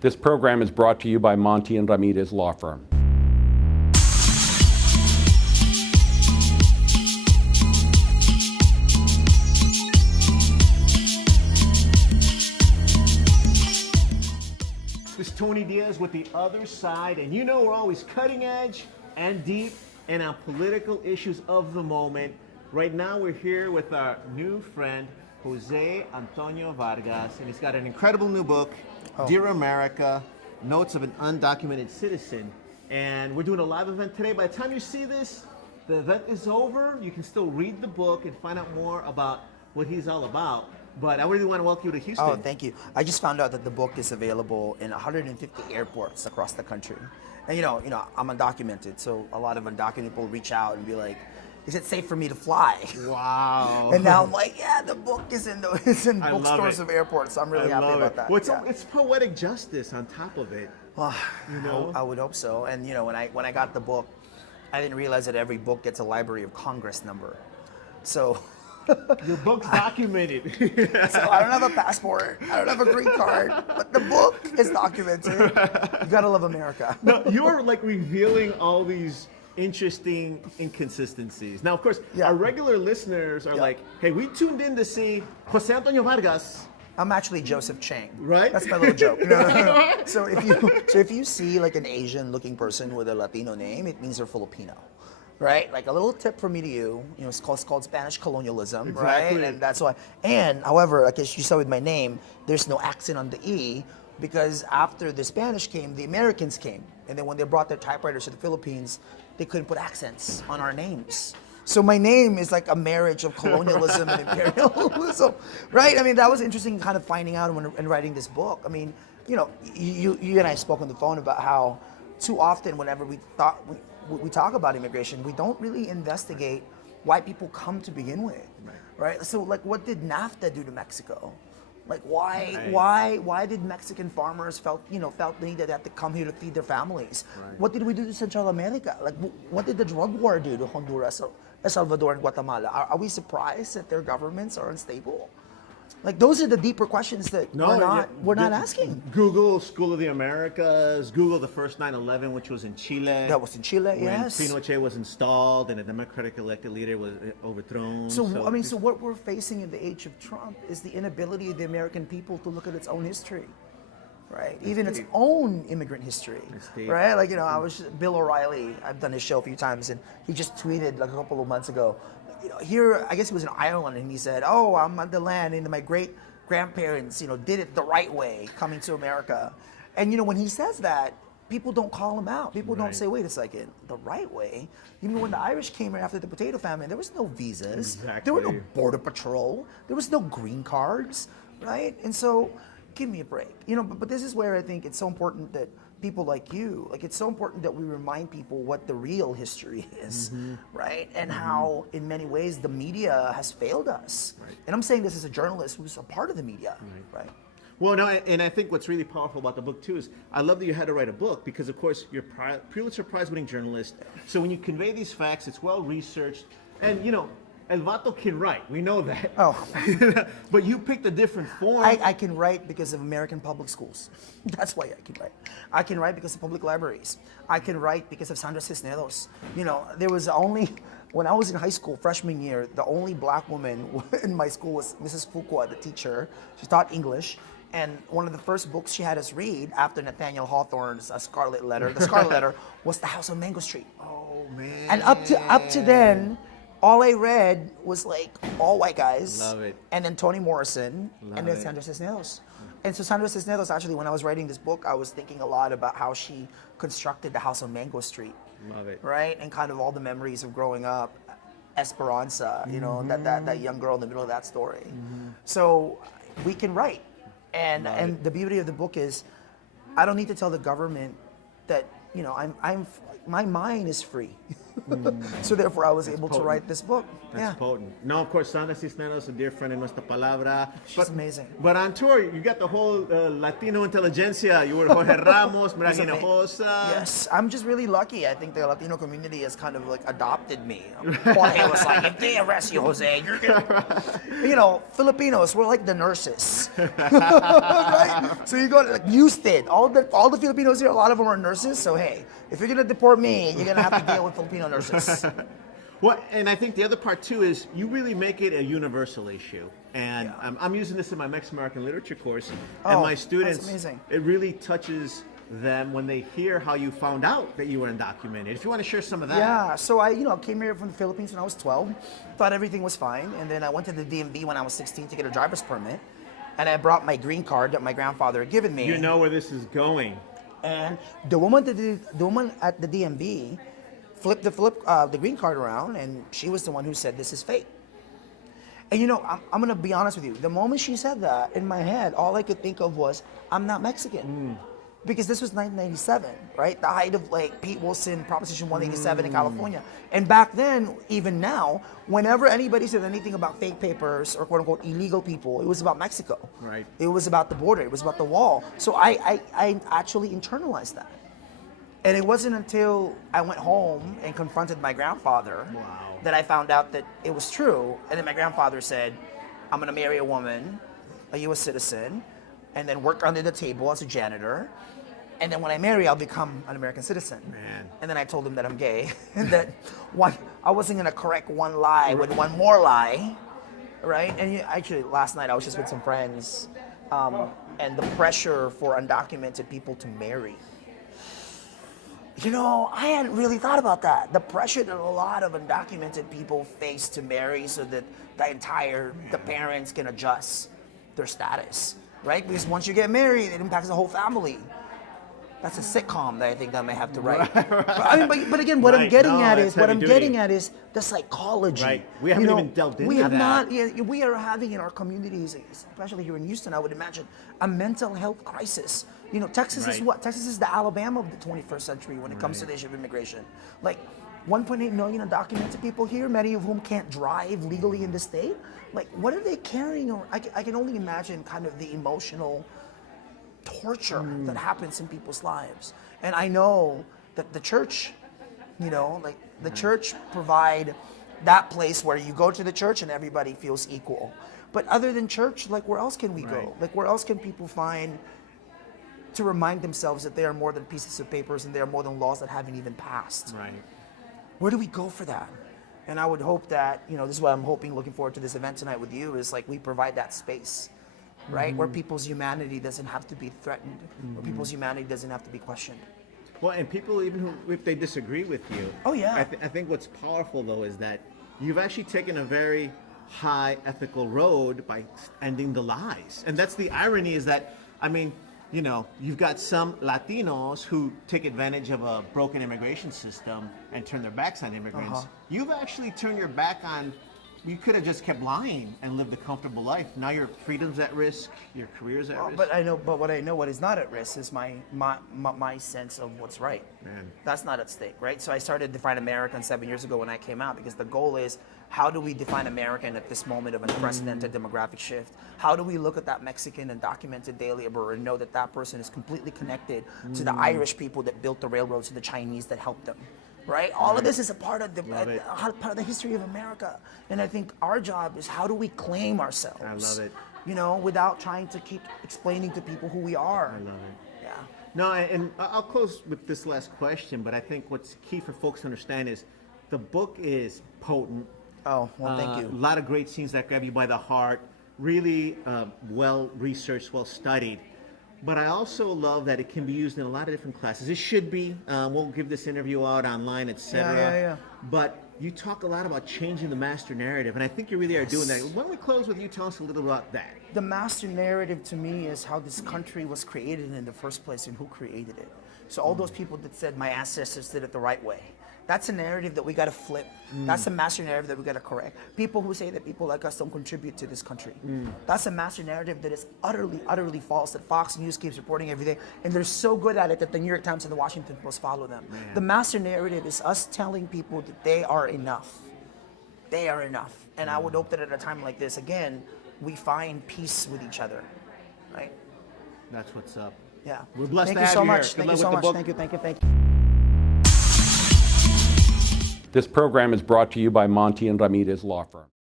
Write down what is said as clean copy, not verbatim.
This program is brought to you by Monty and Ramirez Law Firm. This is Tony Diaz with The Other Side, and you know we're always cutting edge and deep and on political issues of the moment. Right now we're here with our new friend, Jose Antonio Vargas, and he's got an incredible new book, Dear America, Notes of an Undocumented Citizen. And we're doing a live event today. By the time you see this, the event is over. You can still read the book and find out more about what he's all about. But I really want to welcome you to Houston. Oh, thank you. I just found out that the book is available in 150 airports across the country. And you know, I'm undocumented, so a lot of undocumented people reach out and be like, "Is it safe for me to fly?" Wow. And now I'm like, "Yeah, the book is in bookstores of airports." So I'm really happy about that. Well, it's poetic justice on top of it. Well, you know? I would hope so. And you know, when I got the book, I didn't realize that every book gets a Library of Congress number. So. Your book's documented. So I don't have a passport, I don't have a green card, but the book is documented. You gotta love America. No, you're like revealing all these interesting inconsistencies. Now, of course, our regular listeners are like, hey, we tuned in to see Jose Antonio Vargas. I'm actually Joseph Chang. Right? That's my little joke. No. So if you see like an Asian-looking person with a Latino name, it means they're Filipino. Right, like a little tip from me to you. You know, it's called Spanish colonialism, exactly. Right? And that's why. And however, like as you saw with my name, there's no accent on the E because after the Spanish came, the Americans came, and then when they brought their typewriters to the Philippines, they couldn't put accents on our names. So my name is like a marriage of colonialism and imperialism, right? I mean, that was interesting, kind of finding out when writing this book. I mean, you know, you and I spoke on the phone about how too often, whenever we talk about immigration, we don't really investigate why people come to begin with, right? So, like, what did NAFTA do to Mexico? Like, why did Mexican farmers felt the need that they had to come here to feed their families? Right. What did we do to Central America? Like, what did the drug war do to Honduras, El Salvador, and Guatemala? Are we surprised that their governments are unstable? Like, those are the deeper questions that we're not asking. Google School of the Americas, Google the first 9/11, which was in Chile. That was in Chile, yes. When Pinochet was installed and a democratic elected leader was overthrown. So what we're facing in the age of Trump is the inability of the American people to look at its own history, right? Even its own immigrant history, right? Like, I was Bill O'Reilly. I've done his show a few times, and he just tweeted like a couple of months ago. Here, I guess he was in Ireland, and he said, "Oh, I'm on the land, and my great grandparents, did it the right way, coming to America." And when he says that, people don't call him out. People don't say, "Wait a second, the right way." You mean when the Irish came in after the potato famine, there was no visas, there were no border patrol, there was no green cards, right? And so, give me a break, But this is where I think it's so important that people like you, it's so important that we remind people what the real history is, right? And how, in many ways, the media has failed us. Right. And I'm saying this as a journalist who's a part of the media, right? Well, no, and I think what's really powerful about the book, too, is I love that you had to write a book because, of course, you're a Pulitzer-Prize winning journalist. So when you convey these facts, it's well-researched. And, El Vato can write. We know that. Oh. But you picked a different form. I can write because of American public schools. That's why I can write. I can write because of public libraries. I can write because of Sandra Cisneros. There was when I was in high school, freshman year, the only black woman in my school was Mrs. Fuqua, the teacher. She taught English. And one of the first books she had us read after Nathaniel Hawthorne's Scarlet Letter, the Scarlet Letter, was The House on Mango Street. Oh, man. And up to then, all I read was like all white guys. Love it. And then Toni Morrison. And then Sandra Cisneros. And so Sandra Cisneros, actually, when I was writing this book, I was thinking a lot about how she constructed the house on Mango Street. Love it. Right? And kind of all the memories of growing up. Esperanza, that young girl in the middle of that story. So we can write. And the beauty of the book is I don't need to tell the government that, my mind is free. So therefore, I was able to potent. write this book. That's potent. No, of course, Sandra Cisneros, a dear friend in Nuestra Palabra. She's amazing. But on tour, you got the whole Latino intelligentsia. You were Jorge Ramos, It's Marina Hosa. Yes, I'm just really lucky. I think the Latino community has kind of like adopted me. Jorge was like, if they arrest you, Jose, you're gonna... You know, Filipinos, we're like the nurses. Right? So you go to like Houston, all the Filipinos here, a lot of them are nurses. So hey, if you're gonna deport me, you're gonna have to deal with Filipino nurses. Well, and I think the other part too is you really make it a universal issue. And I'm using this in my Mexican-American literature course. And my students, that's amazing. it really touches them when they hear how you found out that you were undocumented. If you want to share some of that. Yeah, so I, came here from the Philippines when I was 12, thought everything was fine, and then I went to the DMV when I was 16 to get a driver's permit, and I brought my green card that my grandfather had given me. You know where this is going. And the woman at the DMV flipped the green card around, and she was the one who said this is fake. And I'm gonna be honest with you. The moment she said that, in my head, all I could think of was, I'm not Mexican. Because this was 1997, right? The height of like Pete Wilson, Proposition 187 in California. And back then, even now, whenever anybody said anything about fake papers or quote unquote illegal people, it was about Mexico. Right. It was about the border. It was about the wall. So I actually internalized that. And it wasn't until I went home and confronted my grandfather that I found out that it was true. And then my grandfather said, I'm gonna marry a woman, a US citizen, and then work under the table as a janitor. And then when I marry, I'll become an American citizen. Man. And then I told him that I'm gay, and that I wasn't gonna correct one lie with one more lie, right? And actually, last night I was just with some friends, and the pressure for undocumented people to marry. I hadn't really thought about that. The pressure that a lot of undocumented people face to marry so that the parents can adjust their status, right? Because once you get married, it impacts the whole family. That's a sitcom that I think I may have to write. But again, what I'm getting at is the psychology. Right. We haven't even delved into we have that. not. We are having in our communities, especially here in Houston, I would imagine, a mental health crisis. Texas is what? Texas is the Alabama of the 21st century when it comes to the issue of immigration. Like 1.8 million undocumented people here, many of whom can't drive legally in the state. Like, what are they carrying? I can only imagine kind of the emotional torture that happens in people's lives. And I know that the church, the church provide that place where you go to the church and everybody feels equal. But other than church, like, where else can we go? Like, where else can people find to remind themselves that they are more than pieces of papers and they are more than laws that haven't even passed? Right. Where do we go for that? And I would hope that, this is what I'm hoping, looking forward to this event tonight with you, is like we provide that space, right? Where people's humanity doesn't have to be threatened, where people's humanity doesn't have to be questioned. Well, and people, even who, if they disagree with you, Oh, yeah. I think what's powerful though is that you've actually taken a very high ethical road by ending the lies, and that's the irony. Is that you've got some Latinos who take advantage of a broken immigration system and turn their backs on immigrants. You've actually turned your back on. You could have just kept lying and lived a comfortable life. Now your freedom's at risk, your career's at risk. But what is not at risk is my sense of what's right. Man. That's not at stake, right? So I started Define American 7 years ago when I came out, because the goal is, how do we define American at this moment of unprecedented demographic shift? How do we look at that Mexican undocumented day laborer and know that that person is completely connected to the Irish people that built the railroads, to the Chinese that helped them? Right? All of this is a part of the history of America. And I think our job is, how do we claim ourselves? I love it. Without trying to keep explaining to people who we are. I love it. Yeah. No, and I'll close with this last question, but I think what's key for folks to understand is the book is potent. Oh, well, thank you. A lot of great scenes that grab you by the heart, really well researched, well studied. But I also love that it can be used in a lot of different classes. It should be. We'll give this interview out online, etc. Yeah. But you talk a lot about changing the master narrative, and I think you really are doing that. Why don't we close with you telling us a little about that? The master narrative to me is how this country was created in the first place and who created it. So all those people that said my ancestors did it the right way, That's a narrative that we got to flip. That's a master narrative that we got to correct. People who say that people like us don't contribute to this country. That's a master narrative that is utterly, utterly false, that Fox News keeps reporting every day. And they're so good at it that the New York Times and the Washington Post follow them. The master narrative is us telling people that they are enough. They are enough. And I would hope that at a time like this, again, we find peace with each other, right? That's what's up. Yeah. We're blessed Thank to you have so you here. much. Good Thank luck you so with the much. book. Thank you, thank you, thank you. This program is brought to you by Monty and Ramirez Law Firm.